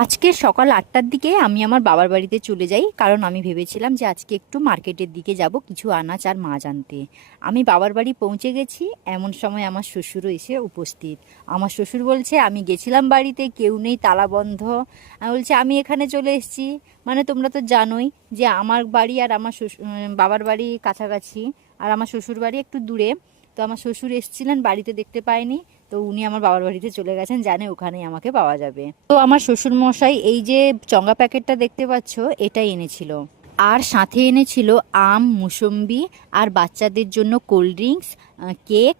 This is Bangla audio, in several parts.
আজকে সকাল ৮টার দিকে আমি আমার বাবার বাড়িতে চলে যাই, কারণ আমি ভেবেছিলাম যে আজকে একটু মার্কেটের দিকে যাব কিছু আনাজ আর মাছ আনতে। আমি বাবার বাড়ি পৌঁছে গেছি, এমন সময় আমার শ্বশুরও এসে উপস্থিত। আমার শ্বশুর বলছে আমি গেছিলাম বাড়িতে, কেউ নেই, তালা বন্ধ। আমি বলছি আমি এখানে চলে এসেছি। মানে তোমরা তো জানোই যে আমার বাড়ি আর আমার বাবার বাড়ি কাছাকাছি, আর আমার শ্বশুর বাড়ি একটু দূরে। তো আমার শ্বশুর এসেছিলেন, বাড়িতে দেখতে পায়নি, তো উনি আমার বাবার বাড়িতে চলে গেছেন, জানে ওখানেই আমাকে পাওয়া যাবে। তো আমার শ্বশুর মশাই এই যে চঙ্গা প্যাকেটটা দেখতে পাচ্ছ, এটাই এনেছিল। আর সাথে এনেছিল আম, মুসম্বি, আর বাচ্চাদের জন্য কোল্ড ড্রিঙ্কস, কেক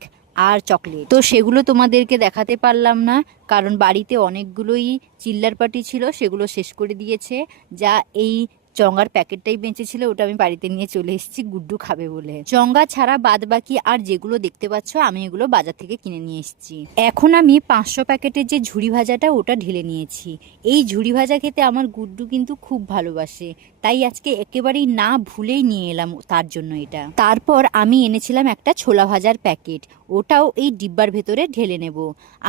আর চকলেট। তো সেগুলো তোমাদেরকে দেখাতে পারলাম না, কারণ বাড়িতে অনেকগুলোই চিল্লার পার্টি ছিল, সেগুলো শেষ করে দিয়েছে। যা এই চঙ্গার প্যাকেটটাই বেঁচে ছিল, ওটা আমি বাড়িতে নিয়ে চলে এসেছি গুড্ডু খাবে বলে। চঙ্গা ছাড়া বাদ বাকি আর যেগুলো দেখতে পাচ্ছ আমি এগুলো বাজার থেকে কিনে নিয়ে এসেছি। এখন আমি 500 প্যাকেটের যে ঝুড়ি ভাজাটা ওটা ঢেলে নিয়েছি। এই ঝুড়ি ভাজা খেতে আমার গুড্ডু কিন্তু খুব ভালোবাসে, তাই আজকে একেবারেই না ভুলেই নিয়ে এলাম তার জন্য এটা। তারপর আমি এনেছিলাম একটা ছোলা ভাজার প্যাকেট, ওটাও এই ডিব্বার ভেতরে ঢেলে নেব।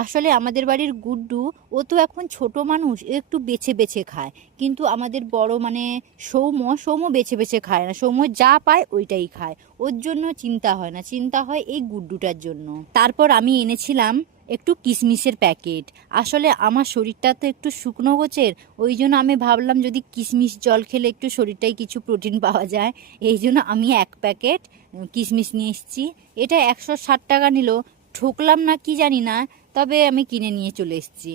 আসলে আমাদের বাড়ির গুড্ডু ও তো এখন ছোট মানুষ, একটু বেছে বেছে খায়, কিন্তু আমাদের বড় মানে সৌম্য বেছে বেছে খায় না, সৌম্য যা পায় ওইটাই খায়। ওর জন্য চিন্তা হয় না, চিন্তা হয় এই গুড্ডুটার জন্য। তারপর আমি এনেছিলাম একটু কিশমিশের প্যাকেট। আসলে আমার শরীরটা তো একটু শুকনো গোছের, ওই জন্য আমি ভাবলাম যদি কিশমিশ জল খেলে একটু শরীরটায় কিছু প্রোটিন পাওয়া যায়, এই জন্য আমি 1 প্যাকেট কিশমিশ নিয়ে এসেছি। এটা 160 টাকা নিল, ঠকলাম না কি জানি না, তবে আমি কিনে নিয়ে চলে এসেছি।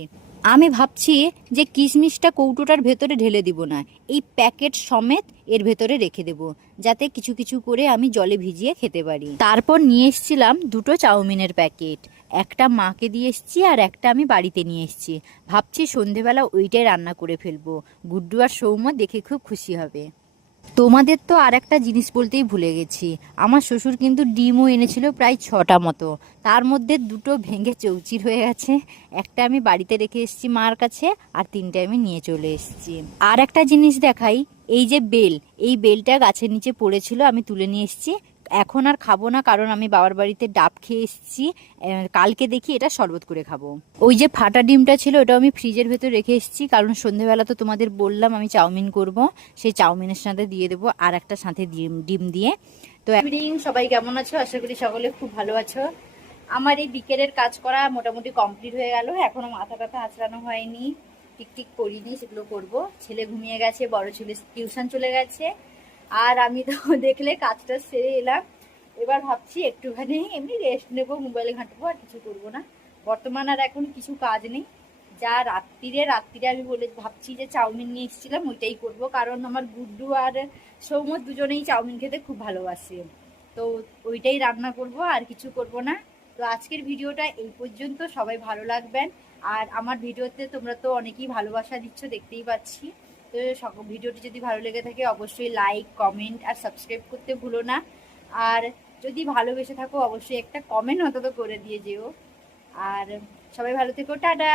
আমি ভাবছি যে কিশমিশটা কৌটোটার ভেতরে ঢেলে দিব না, এই প্যাকেট সমেত এর ভেতরে রেখে দেব, যাতে কিছু কিছু করে আমি জলে ভিজিয়ে খেতে পারি। তারপর নিয়ে এসেছিলাম 2টো চাউমিনের প্যাকেট, একটা মাকে দিয়ে এসেছি আর একটা আমি বাড়িতে নিয়ে এসেছি। ভাবছি সন্ধেবেলা ওইটাই রান্না করে ফেলবো, গুড্ডু আর সৌম্য দেখে খুব খুশি হবে। তোমাদের তো আর একটা জিনিস বলতেই ভুলে গেছি, আমার শ্বশুর কিন্তু ডিমও এনেছিল প্রায় 6টা মতো, তার মধ্যে 2টো ভেঙে চৌচির হয়ে গেছে। একটা আমি বাড়িতে রেখে এসেছি মার কাছে, আর 3টে আমি নিয়ে চলে এসেছি। আর একটা জিনিস দেখাই, এই যে বেল, এই বেলটা গাছের নিচে পড়েছিল, আমি তুলে নিয়ে এসেছি। এখন আর খাবো না, কারণ আমি বাবার বাড়িতে ডাব খেয়ে এসেছি। কালকে দেখি এটা শরবত করে খাবো। ওই যে ফাটা ডিমটা ছিল ওটা আমি ফ্রিজের ভেতর রেখে এসেছি, কারণ সন্ধেবেলা তো তোমাদের বললাম আমি চাউমিন করব, সেই চাউমিনের সাথে দিয়ে দেবো আর একটা সাথে ডিম দিয়ে। তো ইভিনিং, সবাই কেমন আছো? আশা করি সকলে খুব ভালো আছো। আমার এই বিকেলের কাজ করা মোটামুটি কমপ্লিট হয়ে গেল, এখনো মাথা টাথা আঁচড়ানো হয়নি, টিকটিক করিনি, সেগুলো করব। ছেলে ঘুমিয়ে গেছে, বড় ছেলে টিউশন চলে গেছে, আর আমি তো দেখলে কাজটা সেরে এলাম। এবার ভাবছি একটুখানি এমনি রেস্ট নেবো, মোবাইলে ঘাঁটবো, আর কিছু করবো না। বর্তমান আর এখন কিছু কাজ নেই। যা রাত্রিরে আমি ভাবছি যে চাউমিন নিয়ে এসেছিলাম ওইটাই করব, কারণ আমার গুড্ডু আর সৌম্য দুজনেই চাউমিন খেতে খুব ভালোবাসে। তো ওইটাই রান্না করব, আর কিছু করব না। তো আজকের ভিডিওটা এই পর্যন্ত, সবাই ভালো লাগবেন। আর আমার ভিডিওতে তোমরা তো অনেকেই ভালোবাসা দিচ্ছ, দেখতেই পাচ্ছি। তো ভিডিওটি যদি ভালো লেগে থাকে অবশ্যই লাইক, কমেন্ট আর সাবস্ক্রাইব করতে ভুলো না। আর যদি ভালোবেসে থাকো অবশ্যই একটা কমেন্ট অন্তত করে দিয়ে যেও। আর সবাই ভালো থেকো, টাটা।